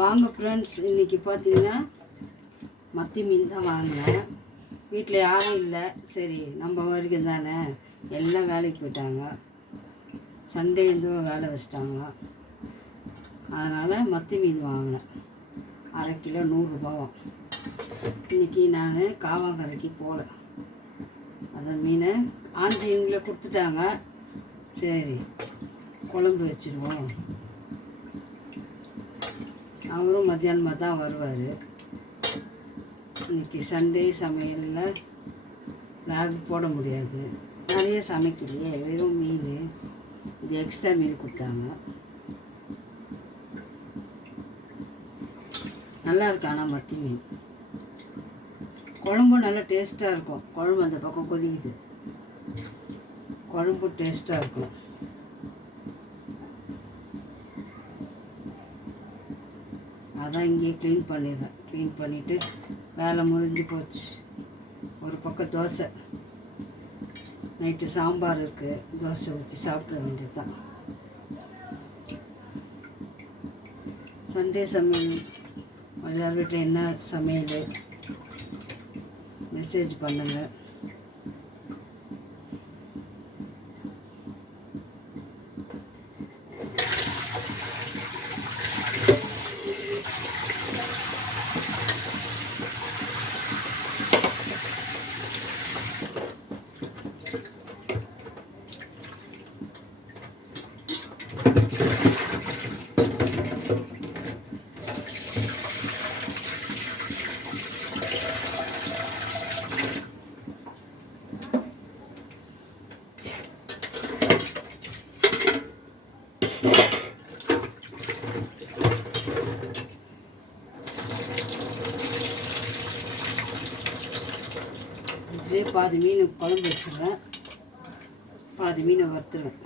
வாங்க ஃப்ரெண்ட்ஸ், இன்றைக்கி பார்த்தீங்கன்னா மத்தி மீன் தான் வாங்கினேன். வீட்டில் யாரும் இல்லை, சரி நம்ம வரைக்கும் தானே, எல்லாம் வேலைக்கு போயிட்டாங்க. சண்டே எதுவும் வேலை வச்சிட்டாங்களாம், அதனால் மத்தி மீன் வாங்கினேன். 1/2 கிலோ 100 ரூபாவும். இன்றைக்கி நான் காவாங்கரைக்கு போகல, அந்த மீனை ஆஞ்சி இவங்கள கொடுத்துட்டாங்க. சரி குழம்பு வச்சுருவோம். அவரும் மத்தியானமாக தான் வருவார். இன்றைக்கி சண்டே சமையலில் லாக் போட முடியாது, நிறைய சமைக்கலையே, வெறும் மீன், இது எக்ஸ்ட்ரா மீன் கொடுத்தாங்க. நல்லா இருக்கு, ஆனால் மத்தி மீன் குழம்பும் நல்லா டேஸ்ட்டாக இருக்கும். குழம்பு அந்த பக்கம் கொதிக்குது, குழம்பு டேஸ்ட்டாக இருக்கும். அதான் இங்கேயே க்ளீன் பண்ணிடுறேன். க்ளீன் பண்ணிவிட்டு வேலை முடிஞ்சு போச்சு. ஒரு பக்கம் தோசை, நைட்டு சாம்பார் இருக்குது, தோசை ஊற்றி சாப்பிட வேண்டியது தான். சண்டே சமையல் எல்லார் வீட்டில் என்ன சமையல் மெசேஜ் பண்ணுங்கள். பாதி மீன் குழம்பு வச்சுருவேன், பாதி மீனை வறுத்துருவேன்.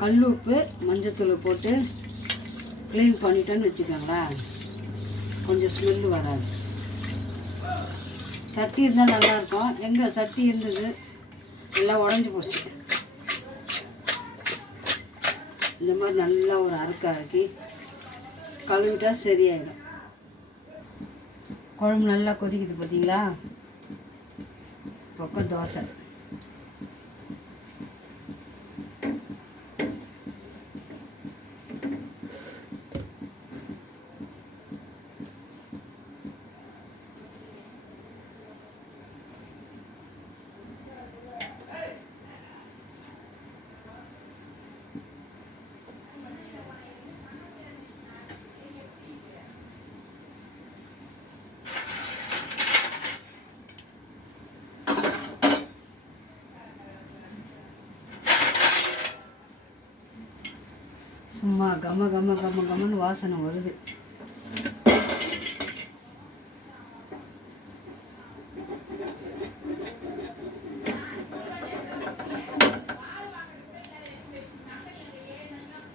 கல் உப்பு மஞ்சத்தூள் போட்டு க்ளீன் பண்ணிட்டோன்னு வச்சுக்கோங்களேன், கொஞ்சம் ஸ்மெல்லு வராது. சட்டி இருந்தால் நல்லாயிருக்கும். எங்கே சட்டி இருந்தது, எல்லாம் உடஞ்சி போச்சு. இந்த மாதிரி நல்லா ஒரு அரைக்கி கழுவிட்டா சரியாயிடும். குழம்பு நல்லா கொதிக்குது பார்த்தீங்களா. பக்கம் தோசை, சும்மா கம கம கம கமன்னு வாசனை வருது.